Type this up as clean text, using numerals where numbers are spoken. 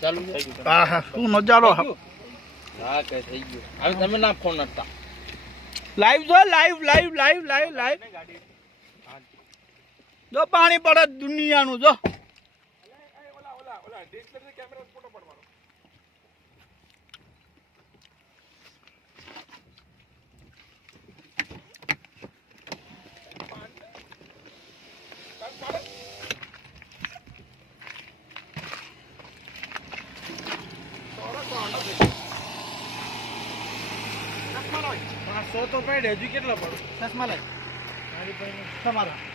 ચાલુ હા હા શું નજારો હા કે થઈ ગયું હવે તમે ના ફોન નતા લાઈવ જો લાઈવ જો પાણી પડે દુનિયાનું જો સો તો પડે હજુ કેટલા પડે ચશ્મા લાય તમારા